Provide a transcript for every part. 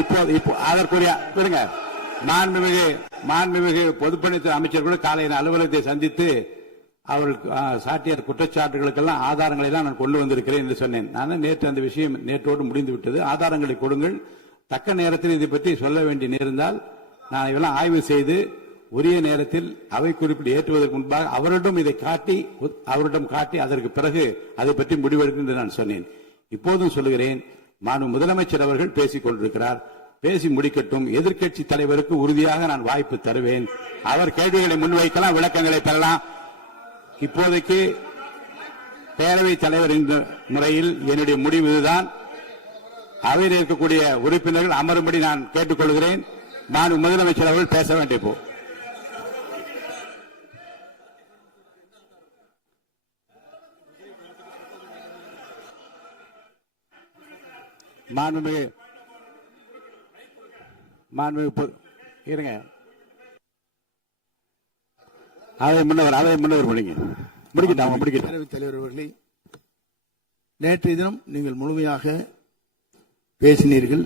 இப்போ அதற்குரிய விடுங்க. மாண்புமிகு பொதுப்பணித்துறை அமைச்சர்கள் காலையில் அலுவலகத்தை சந்தித்து அவர்கள் சாட்டிய குற்றச்சாட்டுகளுக்கெல்லாம் ஆதாரங்களை எல்லாம் நான் கொண்டு வந்திருக்கிறேன் என்று சொன்னேன். நான் நேற்று அந்த விஷயம் நேற்றோடு முடிந்து விட்டது. ஆதாரங்களை கொடுங்கள். தக்க நேரத்தில் இதை பற்றி சொல்ல வேண்டிய நேர்ந்தால் நான் இதெல்லாம் ஆய்வு செய்து உரிய நேரத்தில் அவை குறிப்பிட்டு ஏற்றுவதற்கு முன்பாக அவரிடம் காட்டி அதற்கு பிறகு அதை பற்றி முடிவெடுக்கும் என்று நான் சொன்னேன். இப்போதும் சொல்லுகிறேன், மாண்பு முதலமைச்சர் அவர்கள் பேசிக் கொண்டிருக்கிறார். பேசி முடிக்கட்டும். எதிர்க்கட்சி தலைவருக்கு உறுதியாக நான் வாய்ப்பு தருவேன். அவர் கேள்விகளை முன்வைக்கலாம், விளக்கங்களை பெறலாம். இப்போதைக்கு பேரவைத் தலைவர் என்ற முறையில் என்னுடைய முடிவு இதுதான். அவையில் இருக்கக்கூடிய உறுப்பினர்கள் அமரும்படி நான் கேட்டுக்கொள்கிறேன். நான் முதலமைச்சர் அவர்கள் பேச வேண்டிய போ மாண்புமிகு இருங்க. அதை முன்னவர் முடிக்கட்டும். பேரவைத் தலைவர் அவர்களே, நேற்றைய தினம் நீங்கள் முழுமையாக பேசினீர்கள்.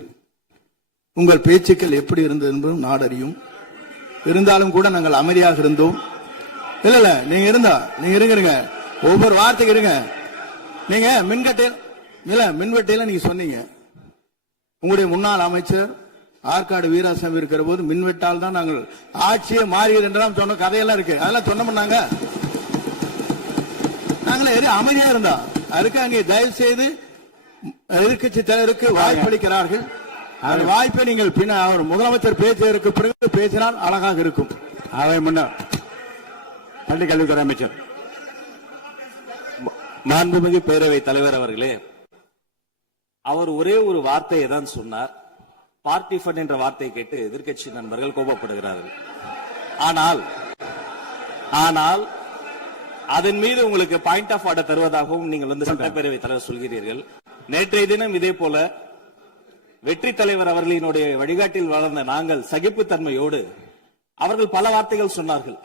உங்கள் பேச்சுக்கள் எப்படி இருந்தது என்பதும் நாடறியும். இருந்தாலும் கூட நாங்கள் அமைதியாக இருந்தோம். இல்ல நீங்க இருங்க, ஒவ்வொரு வார்த்தைக்கு இருங்க. நீங்க மின்வெட்டையில நீங்க சொன்னீங்க, உங்களுடைய முன்னாள் அமைச்சர் ஆற்காடு வீராசாமி இருக்கிற போது மின்வெட்டால் தான் நாங்கள் ஆட்சியை மாறியது என்றெல்லாம் சொன்ன கதையெல்லாம் இருக்கு. அதெல்லாம் சொன்னோம்னாங்க நாங்களே அமைதியா இருந்தா. அதுக்கு அங்கே தயவு செய்து எதிர்கட்சி தலைவருக்கு வாய்ப்பளிக்கிறார்கள். அந்த வாய்ப்பை நீங்கள் அவர் முதலமைச்சர் பேசுவதற்கு பிறகு பேசினால் அழகாக இருக்கும். அவை முன்னர் பள்ளிக்கல்வித்துறை அமைச்சர் மாண்புமிகு பேரவைத் தலைவர் அவர்களே, அவர் ஒரே ஒரு வார்த்தையை தான் சொன்னார். பார்ட்டி ஃபண்ட் என்ற வார்த்தையை கேட்டு எதிர்க்கட்சி நண்பர்கள் கோபப்படுகிறார்கள். ஆனால் அதன் மீது உங்களுக்கு பாயிண்ட் ஆஃப் ஆர்டர் தருவதாகவும் நீங்கள் வந்து சட்டப்பேரவைத் தலைவர் சொல்கிறீர்கள். நேற்றைய தினம் இதே போல வெற்றி தலைவர் அவர்களினுடைய வழிகாட்டில் வளர்ந்த நாங்கள் சகிப்புத்தன்மையோடு அவர்கள் பல வார்த்தைகள் சொன்னார்கள்.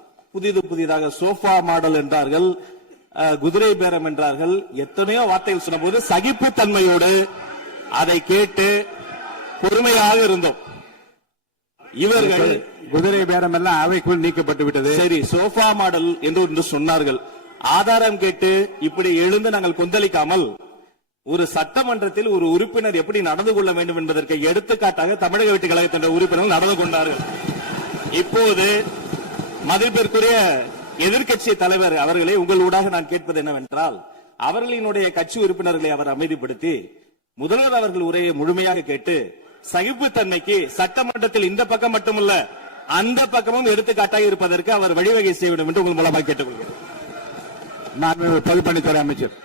புதிதாக சோஃபா மாடல் என்றார்கள், குதிரை பேரம் என்றார்கள், எத்தனையோ வார்த்தைகள் சொன்ன போது சகிப்புத்தன்மையோடு அதை கேட்டு பொறுமையாக இருந்தோம். இவர்கள் குதிரை பேரம் எல்லாம் அவைக்குள் நீக்கப்பட்டு விட்டது. சரி, சோஃபா மாடல் என்று சொன்னார்கள். ஆதாரம் கேட்டு இப்படி எழுந்து நாங்கள் கொந்தளிக்காமல் ஒரு சட்டமன்றத்தில் ஒரு உறுப்பினர் எப்படி நடந்து கொள்ள வேண்டும் என்பதற்கு எடுத்துக்காட்டாக தமிழக வெற்றி கழகத்தின் உறுப்பினர்கள் நடந்து கொண்டார்கள். இப்போது மதிப்பிற்குரிய எதிர்க்கட்சி தலைவர் அவர்களை உங்கள் ஊடாக நான் கேட்பது என்னவென்றால், அவர்களினுடைய கட்சி உறுப்பினர்களை அவர் அமைதிப்படுத்தி முதல்வர் அவர்கள் உரையை முழுமையாக கேட்டு சகிப்புத்தன்மைக்கு சட்டமன்றத்தில் இந்த பக்கம் மட்டுமல்ல அந்த பக்கமும் எடுத்துக்காட்டாக இருப்பதற்கு அவர் வழிவகை செய்ய வேண்டும் என்று உங்கள் மூலமாக கேட்டுக்கொள்கிறேன். பொதுப்பணித்துறை அமைச்சர்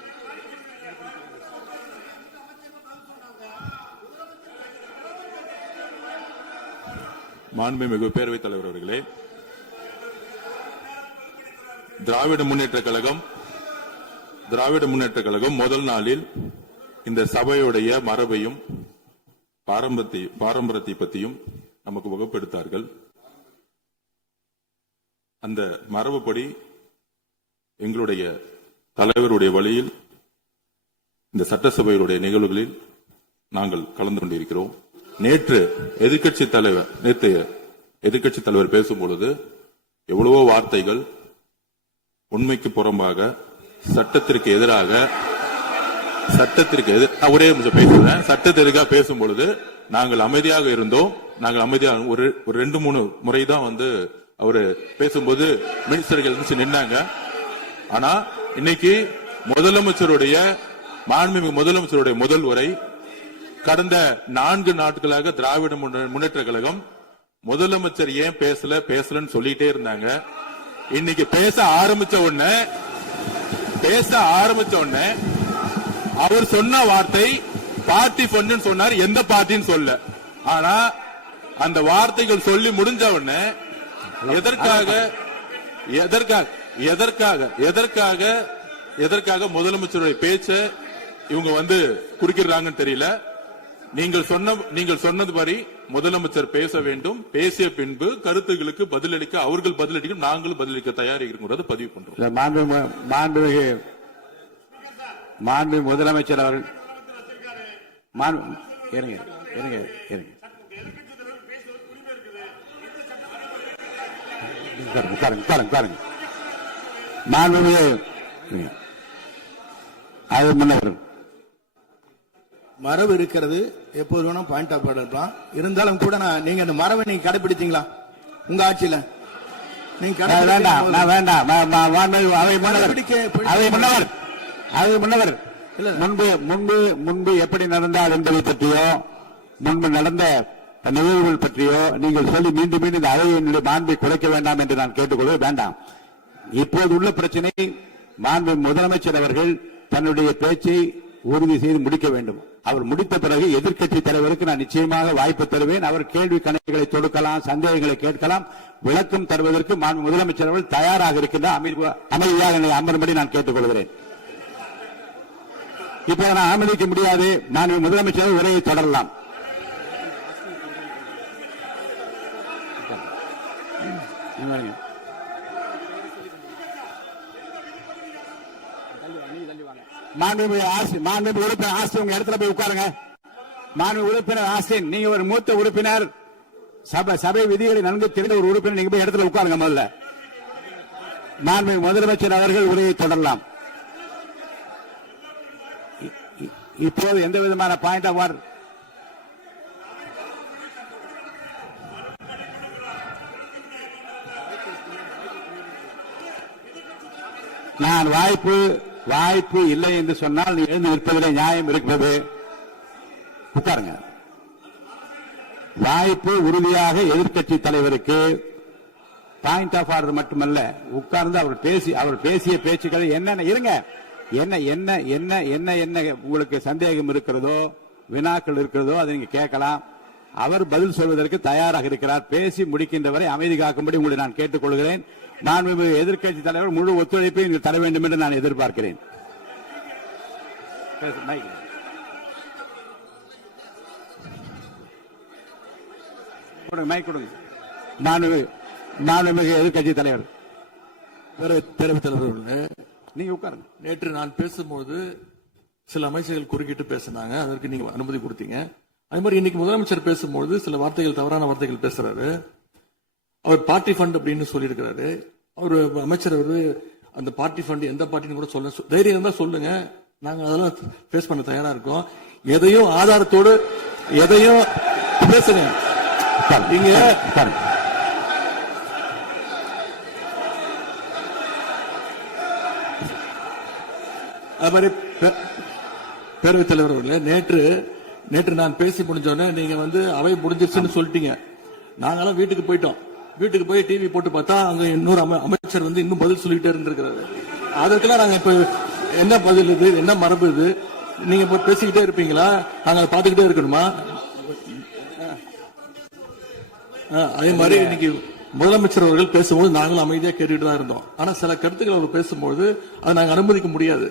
மாண்புமிகு பேரவைத் தலைவர் அவர்களே, திராவிட முன்னேற்ற கழகம் முதல் நாளில் இந்த சபையுடைய மரபையும் பாரம்பரியத்தை பற்றியும் நமக்கு வகுப்பெடுத்தார்கள். அந்த மரபுப்படி எங்களுடைய தலைவருடைய வழியில் இந்த சட்டசபையுடைய நிகழ்வுகளில் நாங்கள் கலந்து கொண்டிருக்கிறோம். நேற்றைய எதிர்க்கட்சி தலைவர் பேசும்பொழுது எவ்வளவோ வார்த்தைகள் உண்மைக்கு புறம்பாக சட்டத்திற்கு எதிராக ஒரே நிமிஷம் பேசுறேன். சட்டத்திற்காக பேசும் பொழுது நாங்கள் அமைதியாக இருந்தோம். ஒரு 2-3 முறை தான் வந்து அவரு பேசும்போது மினிஸ்டர்கள் நின்னாங்க. ஆனா இன்னைக்கு மாண்புமிகு முதலமைச்சருடைய முதல் உரை கடந்த 4 நாட்களாக திராவிட முன்னேற்ற கழகம் முதலமைச்சர் ஏன் பேசலன்னு சொல்லிட்டே இருந்தாங்க. இன்னைக்கு பேச ஆரம்பிச்ச உடனே அவர் சொன்ன வார்த்தை பார்ட்டி ஃபண்ட் சொன்னார். எந்த பார்ட்டின்னு சொல்ல. ஆனா அந்த வார்த்தைகள் சொல்லி முடிஞ்ச உடனே எதற்காக முதலமைச்சருடைய பேச்ச இவங்க வந்து குறுக்கிறாங்கன்னு தெரியல. நீங்கள் சொன்னது மாதிரி முதலமைச்சர் பேச வேண்டும். பேசிய பின்பு கருத்துகளுக்கு பதிலளிக்க அவர்கள் பதிலளிக்க நாங்களும் பதிலளிக்க தயாராக இருக்கிறது பதிவு பண்றோம். மாண்புமிகு முதலமைச்சர் அவர்கள் உட்காருங்க. மாண்புமிகு அது முன்னவர் மரபு இருக்கிறது, எப்போது வேணும் பாயிண்ட் ஆஃப் ஆர்டர் இருக்கலாம். இருந்தாலும் கூட நீங்க அந்த மரபை நீங்க கடைபிடித்தீங்களா உங்க ஆட்சியில? நீங்க வேண்டாம் அது முன்னவர் முன்பு எப்படி நடந்தால் என்பதை பற்றியோ முன்பு நடந்த நிகழ்வுகள் பற்றியோ நீங்கள் சொல்லி மீண்டும் இந்த அவையினுடைய மாண்பை குலைக்க வேண்டாம் என்று நான் கேட்டுக்கொள்ள வேண்டாம். இப்போது உள்ள பிரச்சனை மாண்பு முதலமைச்சர் அவர்கள் தன்னுடைய பேச்சை உறுதி செய்து முடிக்க வேண்டும். அவர் முடித்த பிறகு எதிர்க்கட்சி தலைவருக்கு நான் நிச்சயமாக வாய்ப்பு தருவேன். அவர் கேள்வி கணக்குகளை தொடுக்கலாம், சந்தேகங்களை கேட்கலாம், விளக்கம் தருவதற்கு மாண்பு முதலமைச்சர் அவர்கள் தயாராக இருக்கின்றார். அமைதியாக என்னை அமரும்படி நான் கேட்டுக்கொள்கிறேன். இப்ப நான் அனுமதிக்க முடியாது. மாண்பு முதலமைச்சர் உரையை தொடரலாம். மாண்புமிகு உறுப்பினர் ஆஸ்தின் உங்க இடத்துல போய் உட்காருங்க. மாண்புமிகு உறுப்பினர் ஆஸ்தின், நீங்க ஒரு மூத்த உறுப்பினர், சபை விதிகளை நன்கு தெரிந்த ஒரு உறுப்பினர், நீங்க போய் இடத்துல உட்காருங்க. முதல்ல மாண்புமிகு முதலமைச்சர் அவர்கள் உரையை தொடரலாம். இப்போது எந்த விதமான பாயிண்ட் ஆஃப் ஆர்டர் நான் வாய்ப்பு இல்லை என்று சொன்னால் நீ எழுந்து நிற்பதிலே நியாயம் இருக்கிறது. உட்காருங்க. வாய்ப்பு உறுதியாக எதிர்க்கட்சி தலைவருக்கு பாயிண்ட் ஆஃப் ஆர்டர் மட்டுமல்ல, உட்கார்ந்து அவர் பேசிய பேச்சுக்களை என்னென்ன இருங்க என்ன என்ன என்ன என்ன என்ன உங்களுக்கு சந்தேகம் இருக்கிறதோ, வினாக்கள் இருக்கிறதோ அதை நீங்க கேட்கலாம். அவர் பதில் சொல்வதற்கு தயாராக இருக்கிறார். பேசி முடிக்கின்ற வரை அமைதி காக்கும்படி உங்களை நான் கேட்டுக்கொள்கிறேன். மாண்புமிகு எதிர்க்கட்சி தலைவர் முழு ஒத்துழைப்பை நீங்கள் தர வேண்டும் என்று நான் எதிர்பார்க்கிறேன். மாண்புமிகு எதிர்க்கட்சி தலைவர் பேரவைத் தலைவர், நீங்க உட்காருங்க. நேற்று நான் பேசும்போது சில அமைச்சர்கள் குறுக்கிட்டு பேசினாங்க, அதற்கு நீங்க அனுமதி கொடுத்தீங்க. அதே மாதிரி இன்னைக்கு முதலமைச்சர் பேசும்போது சில வார்த்தைகள், தவறான வார்த்தைகள் பேசுறாரு. அவர் பார்ட்டி ஃபண்ட் அப்படின்னு சொல்லியிருக்கிறாரு. அவர் அமைச்சர் அந்த பார்ட்டி ஃபண்ட் எந்த பார்ட்டின்னு கூட சொல்ல தைரியம் இருந்தா சொல்லுங்க, நாங்க அதெல்லாம் பேஸ் பண்ண தயாரா இருக்கோம். எதையும் ஆதாரத்தோடு எதையும் பேசுங்க. நீங்க அது மாதிரி பேரவைத் தலைவர் அவர்களே, நேற்று நான் பேசி முடிஞ்சோடனே நீங்க அவை முடிஞ்சிருச்சுன்னு சொல்லிட்டீங்க. நாங்கெல்லாம் வீட்டுக்கு போயிட்டோம். வீட்டுக்கு போய் டிவி போட்டு பார்த்தா அங்க இன்னொரு அமைச்சர் இன்னும் பதில் சொல்லிட்டே இருந்திருக்கிறாரு. அதற்கெல்லாம் நாங்க இப்ப என்ன பதில் இது, என்ன மரபு இது? நீங்க இப்ப பேசிக்கிட்டே இருப்பீங்களா? நாங்க அதை பார்த்துக்கிட்டே இருக்கணுமா? அதே மாதிரி இன்னைக்கு முதலமைச்சர் அவர்கள் பேசும்போது நாங்களும் அமைதியா கேட்டுட்டு தான் இருந்தோம். ஆனா சில கருத்துக்கள் அவர் பேசும்போது அதை நாங்க அனுமதிக்க முடியாது.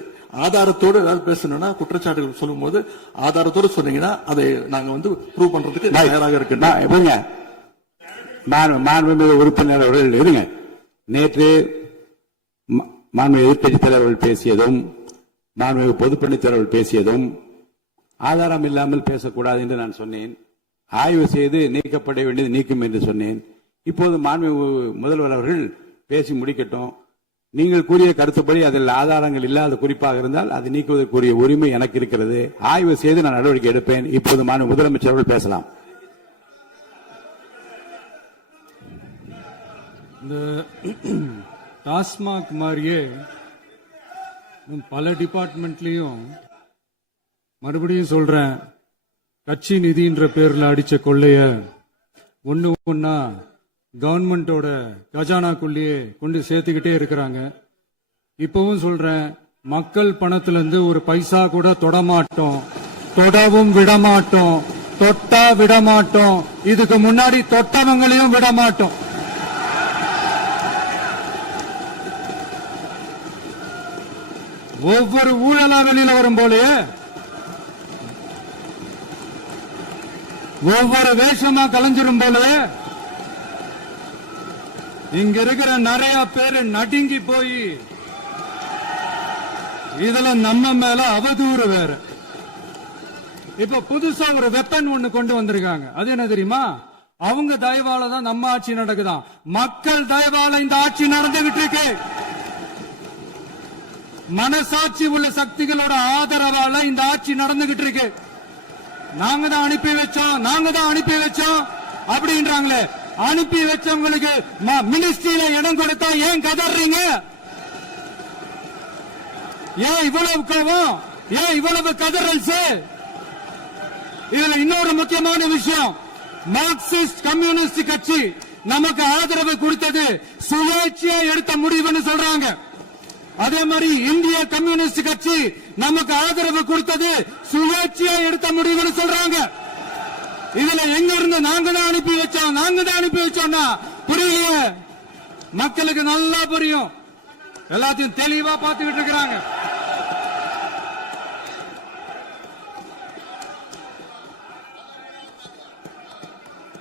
ஆதாரத்தோடு ஏதாவது பேசணும்னா, குற்றச்சாட்டுகள் சொல்லும் போது ஆதாரத்தோடு சொன்னீங்கன்னா அதை நாங்க ப்ரூவ் பண்றதுக்கு தயாராக இருக்கு. மாண்புமிகு உறுப்பினர் அவர்கள் இருங்க. நேற்று மாண்புமிகு எதிர்க்கட்சி தலைவர்கள் பேசியதும், மாண்புமிகு பொதுப்பணித் தலைவர்கள் பேசியதும் ஆதாரம் இல்லாமல் பேசக்கூடாது என்று நான் சொன்னேன். ஆய்வு செய்து நீக்கப்பட வேண்டியது நீக்கும் என்று சொன்னேன். இப்போது மாண்புமிகு முதல்வர் அவர்கள் பேசி முடிக்கட்டும். நீங்கள் கூறிய கருத்துப்படி அதில் ஆதாரங்கள் இல்லாத குறிப்பாக இருந்தால் அது நீக்குவதற்குரிய உரிமை எனக்கு இருக்கிறது. ஆய்வு செய்து நான் நடவடிக்கை எடுப்பேன். இப்போது மாண்புமிகு முதலமைச்சர் அவர்கள் பேசலாம். இந்த டாஸ்மாக் மாதிரியே பல டிபார்ட்மெண்ட்லயும், மறுபடியும் சொல்றேன், கட்சி நிதின்ற பேர்ல அடிச்ச கொள்ளைய ஒன்னா கவர்மெண்டோட கஜானாக்குள்ளேயே கொண்டு சேர்த்துக்கிட்டே இருக்கிறாங்க. இப்பவும் சொல்றேன், மக்கள் பணத்துல இருந்து ஒரு பைசா கூட தொடமாட்டோம், தொடவும் விடமாட்டோம், தொட்டா விடமாட்டோம், இதுக்கு முன்னாடி தொட்டவங்களையும் விடமாட்டோம். ஒவ்வொரு ஊழலா வெளியில வரும் போலே, ஒவ்வொரு வேஷமா கலைஞ்சிரும் போல, இங்க இருக்கிற நிறைய பேரு நடுங்கி போய் இதுல நம்ம மேல அவதூறு வேற. இப்ப புதுசா ஒரு வெப்பன் ஒண்ணு கொண்டு வந்திருக்காங்க. அது என்ன தெரியுமா? அவங்க தயவால தான் நம்ம ஆட்சி நடக்குதாம். மக்கள் தயவால இந்த ஆட்சி நடந்துகிட்டு இருக்கு. மனசாட்சி உள்ள சக்திகளோட ஆதரவால இந்த ஆட்சி நடந்துகிட்டு இருக்கு. நாங்க தான் அனுப்பி வச்சோம் அப்படின்றாங்களே. அனுப்பி வச்சவங்களுக்கு மினிஸ்ட்ரியில இடம் கொடுத்தா ஏன் கதறீங்க? ஏன் இவ்வளவு கோபம்? ஏன் இவ்வளவு கதறல்ஸ்? இதுல இன்னொரு முக்கியமான விஷயம், மார்க்சிஸ்ட் கம்யூனிஸ்ட் கட்சி நமக்கு ஆதரவு கொடுத்தது சுயேட்சையா எடுத்த முடிவுன்னு சொல்றாங்க. அதே மாதிரி இந்திய கம்யூனிஸ்ட் கட்சி நமக்கு ஆதரவு கொடுத்தது சுயேட்சையா எடுத்த முடிவுன்னு சொல்றாங்க. இதுல எங்க இருந்து நாங்க தான் அனுப்பி வச்சோம்னா புரியலையே. மக்களுக்கு நல்லா புரியும், எல்லாத்தையும் தெளிவா பார்த்துக்கிட்டு இருக்கிறாங்க.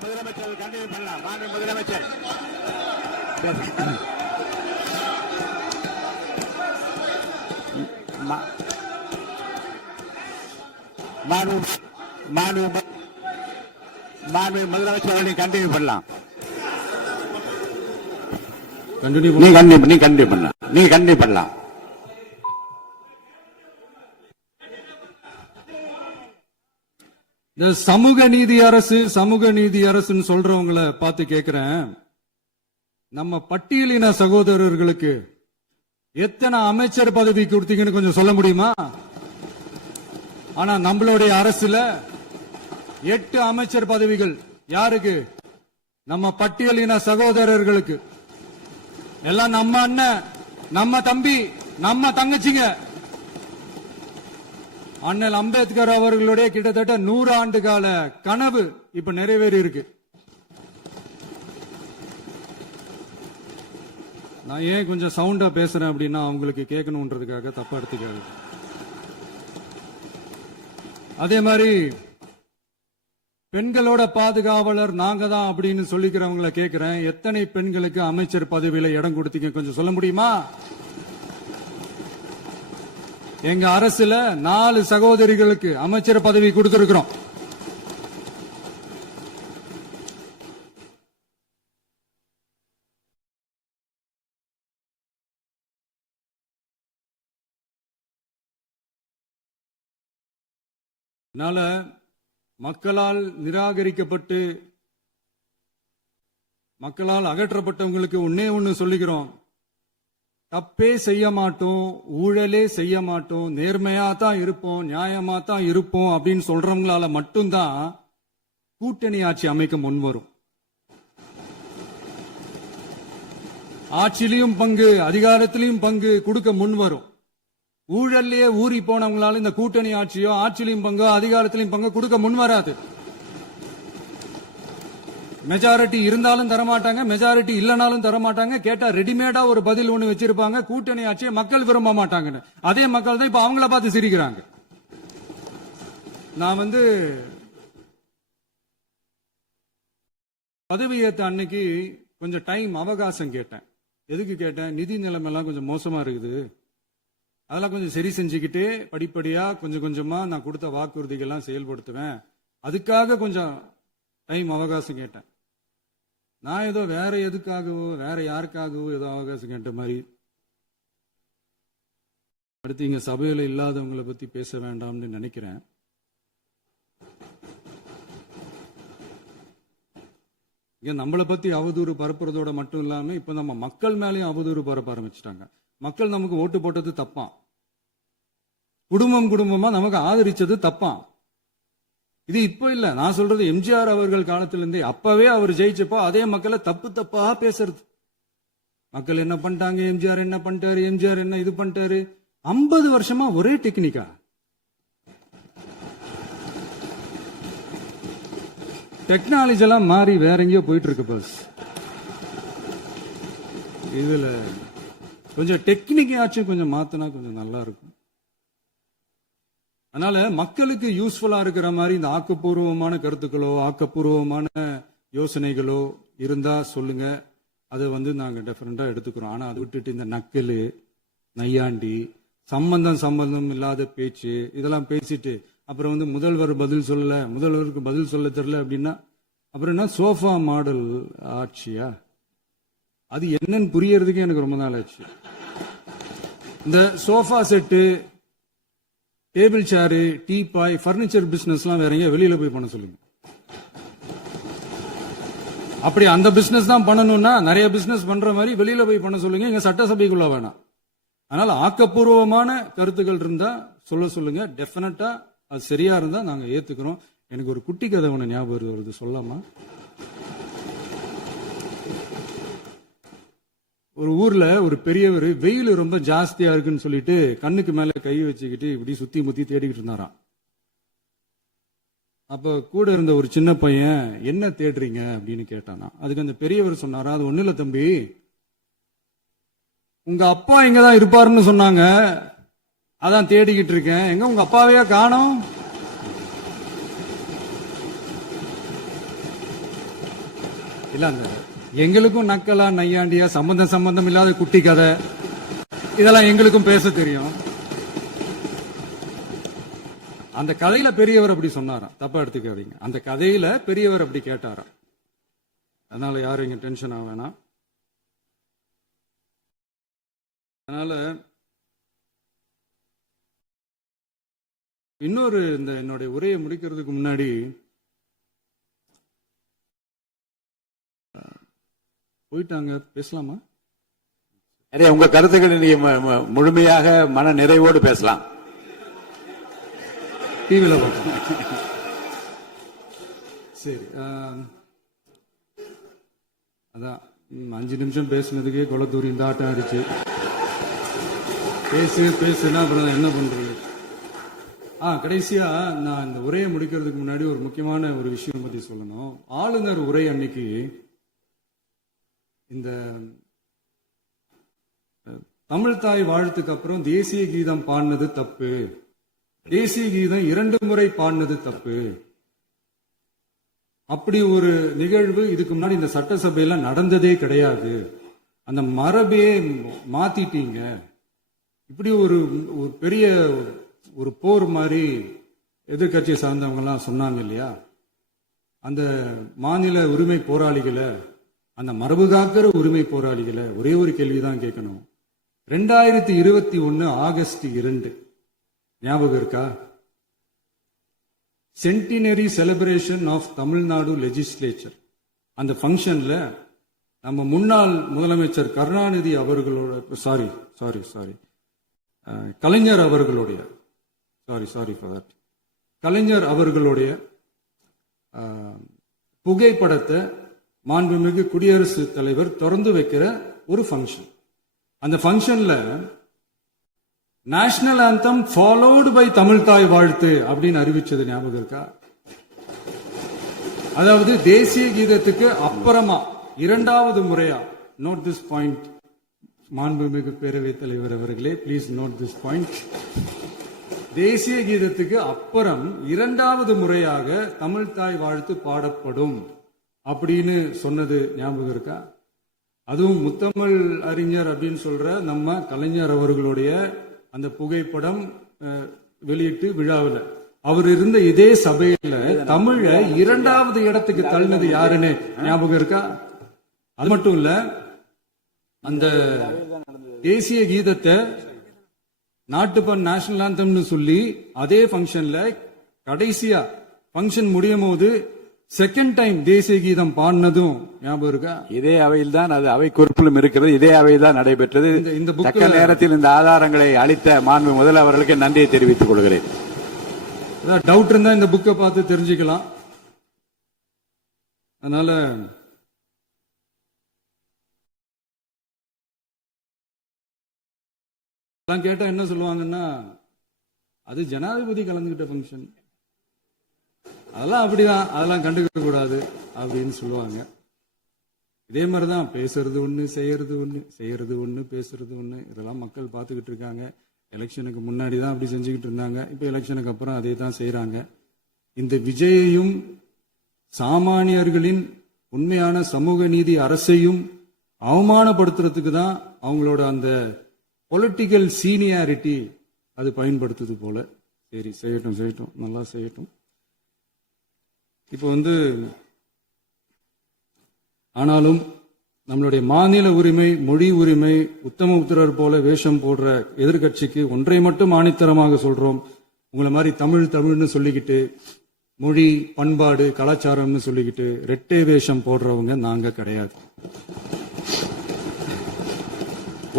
முதலமைச்சர் கண்டினியூ பண்ணலாம். மாண்பு முதலமைச்சர் மாண்பு முதலமைச்சர் கண்டினியூ பண்ணலாம். நீ கண்டினியூ பண்ணலாம். இந்த சமூக நீதி அரசுன்னு சொல்றவங்களை பார்த்து கேக்குறேன், நம்ம பட்டியலின சகோதரர்களுக்கு எத்தனை அமைச்சர் பதவி கொடுத்தீங்கன்னு கொஞ்சம் சொல்ல முடியுமா? ஆனா நம்மளுடைய அரசுல 8 அமைச்சர் பதவிகள் யாருக்கு? நம்ம பட்டியலின சகோதரர்களுக்கு. எல்லாம் நம்ம அண்ணன், நம்ம தம்பி, நம்ம தங்கச்சிங்க. அண்ணல் அம்பேத்கர் அவர்களுடைய கிட்டத்தட்ட 100 ஆண்டு கால கனவு இப்ப நிறைவேறி இருக்கு. நான் ஏன் கொஞ்சம் சவுண்டா பேசுறேன் அப்படின்னா அவங்களுக்கு கேட்கணும்ன்றதுக்காக தப்பா எடுத்துக்காது. அதே மாதிரி பெண்களோட பாதுகாவலர் நாங்க தான் அப்படின்னு சொல்லிக்கிறவங்களை கேட்கிறேன், எத்தனை பெண்களுக்கு அமைச்சர் பதவியில இடம் கொடுத்தீங்க கொஞ்சம் சொல்ல முடியுமா? எங்க அரசுல 4 சகோதரிகளுக்கு அமைச்சர் பதவி கொடுத்திருக்கிறோம். அதனால மக்களால் நிராகரிக்கப்பட்டு மக்களால் அகற்றப்பட்டவங்களுக்கு ஒண்ணு சொல்லிக்கிறோம், தப்பே செய்ய மாட்டோம், ஊழலே செய்ய மாட்டோம், நேர்மையா தான் இருப்போம், நியாயமா தான் இருப்போம் அப்படின்னு சொல்றவங்களால மட்டும்தான் கூட்டணி ஆட்சி அமைக்க முன்வரும். ஆட்சியிலையும் பங்கு, அதிகாரத்திலையும் பங்கு கொடுக்க முன்வரும். ஊழல்லையே ஊறி போனவங்களால இந்த கூட்டணி ஆட்சியோ ஆட்சியிலையும் பங்கு அதிகாரத்திலையும் பங்கு கொடுக்க முன்வராது. மெஜாரிட்டி இருந்தாலும் தரமாட்டாங்க, மெஜாரிட்டி இல்லனாலும் தரமாட்டாங்க. கேட்டா ரெடிமேடா ஒரு பதில் ஒண்ணு வச்சிருப்பாங்க, கூட்டணி ஆட்சியை மக்கள் விரும்ப மாட்டாங்கன்னு. அதே மக்கள் தான் இப்ப அவங்கள பார்த்து சிரிக்கிறாங்க. நான் பதவி ஏத்த அன்னைக்கு கொஞ்சம் டைம் அவகாசம் கேட்டேன். எதுக்கு கேட்டேன்? நிதி நிலைமைலாம் கொஞ்சம் மோசமா இருக்குது, அதெல்லாம் கொஞ்சம் சரி செஞ்சுக்கிட்டு படிப்படியா கொஞ்சம் கொஞ்சமா நான் கொடுத்த வாக்குறுதிகள்லாம் செயல்படுத்துவேன், அதுக்காக கொஞ்சம் டைம் அவகாசம் கேட்டேன். நான் ஏதோ வேற எதுக்காகவோ வேற யாருக்காகவோ ஏதோ அவகாசம் கேட்ட மாதிரி. அடுத்து இங்க சபையில இல்லாதவங்களை பத்தி பேச வேண்டாம்னு நினைக்கிறேன். இங்க நம்மளை பத்தி அவதூறு பரப்புறதோட மட்டும் இல்லாம இப்ப நம்ம மக்கள் மேலேயும் அவதூறு பரப்ப ஆரம்பிச்சுட்டாங்க. மக்கள் நமக்கு ஓட்டு போட்டது தப்பான், குடும்பமா நமக்கு ஆதரிச்சது தப்பான். இது இப்ப இல்ல, நான் சொல்றது எம்ஜிஆர் அவர்கள் காலத்திலிருந்தே. அப்பவே அவர் ஜெயிச்சப்போ அதே மக்களை தப்பா பேசுறது. மக்கள் என்ன பண்ணிட்டாங்க, எம்ஜிஆர் என்ன பண்ணிட்டாரு, எம்ஜிஆர் என்ன இது பண்ணிட்டாரு. 50 வருஷமா ஒரே டெக்னிக்கா. டெக்னாலஜி எல்லாம் மாறி வேற எங்கேயோ போயிட்டு இருக்கு. பஸ் இதுல கொஞ்சம் டெக்னிக்காச்சும் கொஞ்சம் மாத்தினா கொஞ்சம் நல்லா இருக்கும். அதனால மக்களுக்கு யூஸ்ஃபுல்லா இருக்கிற மாதிரி இந்த ஆக்கப்பூர்வமான கருத்துக்களோ ஆக்கப்பூர்வமான யோசனைகளோ இருந்தா சொல்லுங்க, அதை நாங்க டெஃபரெண்டா எடுத்துக்கிறோம். ஆனா அதை விட்டுட்டு இந்த நக்கல், நையாண்டி, சம்பந்தம் இல்லாத பேச்சு இதெல்லாம் பேசிட்டு அப்புறம் முதல்வர் பதில் சொல்லல, முதல்வருக்கு பதில் சொல்ல தெரியல அப்படின்னா அப்புறம் என்ன சோஃபா மாடல் ஆட்சியா? அது என்னன்னு புரியறதுக்கு எனக்கு ரொம்ப நாள் ஆச்சு. இந்த sofa set, table chair, teapoy, furniture பிசினஸ்லாம் வேற எங்க வெளியில போய் பண்ண சொல்லுங்க. அப்படி அந்த பிசினஸ் தான் பண்ணணும்னா நிறைய பிசினஸ் பண்ற மாதிரி வெளியில போய் பண்ண சொல்லுங்க, இங்க சட்டசபைக்குள்ள வேணாம். அதனால ஆக்கப்பூர்வமான கருத்துக்கள் இருந்தா சொல்லுங்க. டெஃபினட்டா அது சரியா இருந்தா நாங்க ஏத்துக்கிறோம். எனக்கு ஒரு குட்டி கதை ஒண்ணு ஞாபகம் வருது, சொல்லாமா? ஒரு ஊர்ல ஒரு பெரியவர் வெயில் ரொம்ப ஜாஸ்தியா இருக்குன்னு சொல்லிட்டு கண்ணுக்கு மேல கை வச்சுக்கிட்டு இப்படி சுத்தி முத்தி தேடிக்கிட்டு இருந்தாராம். அப்ப கூட இருந்த ஒரு சின்ன பையன், என்ன தேடுறீங்க அப்படின்னு கேட்டானா. அதுக்கு அந்த பெரியவர் சொன்னாரா, அது ஒண்ணு இல்ல தம்பி, உங்க அப்பா இங்கதான் இருப்பாருன்னு சொன்னாங்க, அதான் தேடிக்கிட்டு இருக்கேன். எங்க உங்க அப்பாவையா காணோம்? இல்ல, அந்த எங்களுக்கும் நக்கலா நையாண்டியா சம்பந்தம் இல்லாத குட்டி கதை இதெல்லாம் எங்களுக்கும் பேச தெரியும். அந்த கதையில பெரியவர் அப்படி சொன்னாராம், தப்பா எடுத்துக்காதீங்க. அந்த கதையில பெரியவர் அப்படி கேட்டாராம். அதனால யாரும் இங்க டென்ஷன் ஆக வேணாம். அதனால இன்னொரு, இந்த என்னுடைய உரையை முடிக்கிறதுக்கு முன்னாடி போயிட்டாங்க, பேசலாமா? உங்க கருத்துக்களை நீங்க முழுமையாக மன நிறைவோடு பேசலாம். டிவில சரி. அதான் 5 நிமிஷம் பேசுனதுக்கே கொலத்தூரி இந்த ஆட்டம் ஆயிடுச்சு. பேசுனா அப்புறம் என்ன பண்றது? கடைசியா நான் இந்த உரையை முடிக்கிறதுக்கு முன்னாடி ஒரு முக்கியமான ஒரு விஷயம் பத்தி சொல்லணும். ஆளுநர் உரை அன்னைக்கு இந்த தமிழ் தாய் வாழ்த்துக்கு அப்புறம் தேசிய கீதம் பாடினது தப்பு, தேசிய கீதம் 2 முறை பாடினது தப்பு, அப்படி ஒரு நிகழ்வு இதுக்கு முன்னாடி இந்த சட்டசபையில நடந்ததே கிடையாது, அந்த மரபே மாத்திட்டீங்க, இப்படி ஒரு பெரிய ஒரு போர் மாதிரி எதிர்கட்சியை சார்ந்தவங்க எல்லாம் சொன்னாங்க இல்லையா? அந்த மாநில உரிமை போராளிகளை, அந்த மரபு காக்கிற உரிமை போராளிகளை ஒரே ஒரு கேள்விதான் கேட்கணும். 2021 ஆகஸ்ட் 2 ஞாபகம் இருக்கா? Centenary celebration of Tamil Nadu legislature. அந்த ஃபங்க்ஷன்ல நம்ம முன்னாள் முதலமைச்சர் கருணாநிதி அவர்களோட சாரி கலைஞர் அவர்களுடைய கலைஞர் அவர்களுடைய புகைப்படத்தை மாண்புமிகு குடியரசுத் தலைவர் திறந்து வைக்கிற ஒரு ஃபங்க்ஷன். அந்த ஃபங்க்ஷன்ல national anthem followed by Tamil Thai Vazhthu அப்படின்னு அறிவிச்சது ஞாபகம் இருக்கா? அதாவது தேசிய கீதத்துக்கு அப்புறமா 2வது முறையா, நோட் திஸ் பாயிண்ட் மாண்புமிகு பேரவைத் தலைவர் அவர்களே, பிளீஸ் நோட் திஸ் பாயிண்ட். தேசிய கீதத்துக்கு அப்புறம் 2வது முறையாக தமிழ் தாய் வாழ்த்து பாடப்படும் அப்படின்னு சொன்னது ஞாபகம் இருக்கா? அதுவும் முத்தமிழ் அறிஞர் அப்படின்னு சொல்ற நம்ம கலைஞர் அவர்களுடைய அந்த புகைப்படம் வெளியிட்டு விழாவில் அவர் இருந்த இதே சபையில தமிழ 2வது இடத்துக்கு தள்ளினது யாருன்னு ஞாபகம் இருக்கா? அது மட்டும் இல்ல, அந்த தேசிய கீதத்தை நாட்டுப்பண் நேஷனல் ஆந்தம்னு சொல்லி அதே பங்கன்ல கடைசியா பங்கன் முடியும் போது செகண்ட் டைம் தேசிய கீதம் பாடினதும் ஞாபகம் இருக்கா? இதே அவையில் தான், அது அவை குறிப்பிலும் இருக்கிறது, இதே அவையில் தான் நடைபெற்றது. இந்த தக்க நேரத்தில் இந்த ஆதாரங்களை அளித்த மாண்பு முதல் அவர்களுக்கு நன்றியை தெரிவித்துக் கொள்கிறேன். டவுட் இருந்தா இந்த புக்கை பார்த்து தெரிஞ்சுக்கலாம். அதனால கேட்டா என்ன சொல்லுவாங்கன்னா, அது ஜனாதிபதி கலந்துகிட்ட பங்கன், அதெல்லாம் அப்படிதான், அதெல்லாம் கண்டுக்க கூடாது அப்படின்னு சொல்லுவாங்க. இதே மாதிரிதான் பேசுறது ஒண்ணு, செய்யறது ஒண்ணு, பேசுறது ஒண்ணு. இதெல்லாம் மக்கள் பார்த்துக்கிட்டு இருக்காங்க. எலெக்ஷனுக்கு முன்னாடி தான் அப்படி செஞ்சுக்கிட்டு இருந்தாங்க, இப்ப எலெக்ஷனுக்கு அப்புறம் அதே தான் செய்யறாங்க. இந்த விஜயையும் சாமானியர்களின் உண்மையான சமூக நீதி அரசையும் அவமானப்படுத்துறதுக்கு தான் அவங்களோட அந்த பொலிட்டிக்கல் சீனியாரிட்டி அது பயன்படுத்துது போல. சரி, செய்யட்டும், நல்லா செய்யட்டும். இப்போ ஆனாலும் நம்மளுடைய மாநில உரிமை, மொழி உரிமை, உத்தமபுத்திரர் போல வேஷம் போடுற எதிர்க்கட்சிக்கு ஒன்றை மட்டும் ஆணித்தரமாக சொல்றோம். உங்களை மாதிரி தமிழ்னு சொல்லிக்கிட்டு, மொழி, பண்பாடு, கலாச்சாரம்னு சொல்லிக்கிட்டு ரெட்டை வேஷம் போடுறவங்க நாங்க கிடையாது.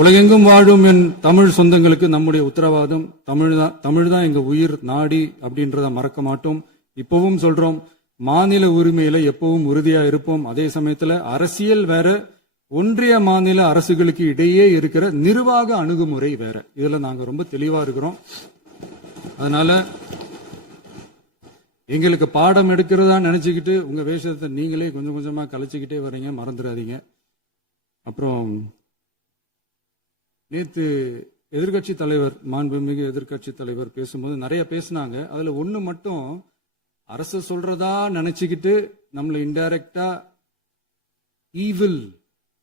உலகெங்கும் வாழும் என் தமிழ் சொந்தங்களுக்கு நம்முடைய உத்தரவாதம் தமிழ் தான் எங்க உயிர் நாடி அப்படின்றத மறக்க மாட்டோம். இப்பவும் சொல்றோம், மாநில உரிமையில எப்பவும் உறுதியா இருப்போம். அதே சமயத்துல அரசியல் வேற, ஒன்றிய மாநில அரசுகளுக்கு இடையே இருக்கிற நிர்வாக அணுகுமுறை வேற. இதுல நாங்க ரொம்ப தெளிவா இருக்கிறோம். அதனால எங்களுக்கு பாடம் எடுக்கிறதா நினைச்சுக்கிட்டு உங்க வேஷத்தை நீங்களே கொஞ்சம் கொஞ்சமா கலைச்சுக்கிட்டே வர்றீங்க, மறந்துடாதீங்க. அப்புறம் நேத்து எதிர்கட்சி தலைவர், மாண்புமிகு எதிர்கட்சி தலைவர் பேசும்போது நிறைய பேசினாங்க. அதுல ஒண்ணு மட்டும் அரசு சொல்றதா நினைச்சுக்கிட்டு நம்மளை இன்டைரக்டா ஈவில்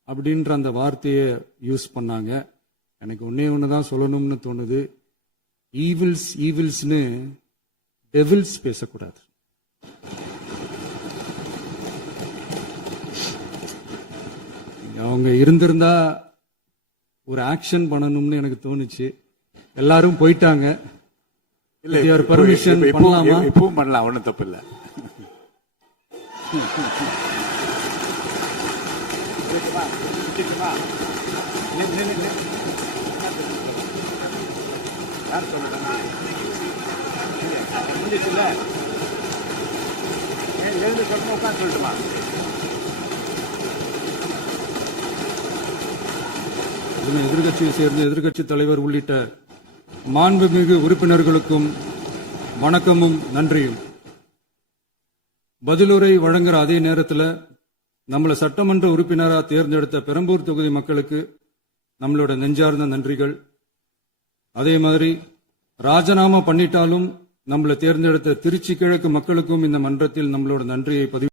அப்படின்ற அந்த வார்த்தையை யூஸ் பண்ணாங்க. எனக்கு ஒண்ணுதான் சொல்லணும்னு தோணுது. ஈவில்ஸ்னு டெவில்ஸ் பேசக்கூடாது. அவங்க இருந்திருந்தா ஒரு ஆக்ஷன் பண்ணணும்னு எனக்கு தோணுச்சு. எல்லாரும் போயிட்டாங்க. இல்ல, பர்மிஷன் பண்ணலாமா? இப்பவும் பண்ணலாம், ஒண்ணும் தப்பு இல்ல. எதிர்கட்சியை சேர்ந்த எதிர்கட்சி தலைவர் உள்ளிட்ட மாண்புமிகு உறுப்பினர்களுக்கும் வணக்கமும் நன்றியும். பதிலுரை வழங்குற அதே நேரத்தில் நம்மளை சட்டமன்ற உறுப்பினராக தேர்ந்தெடுத்த பெரம்பூர் தொகுதி மக்களுக்கு நம்மளோட நெஞ்சார்ந்த நன்றிகள். அதே மாதிரி ராஜினாமா பண்ணிட்டாலும் நம்மளை தேர்ந்தெடுத்த திருச்சி கிழக்கு மக்களுக்கும் இந்த மன்றத்தில் நம்மளோட நன்றியை பதிவு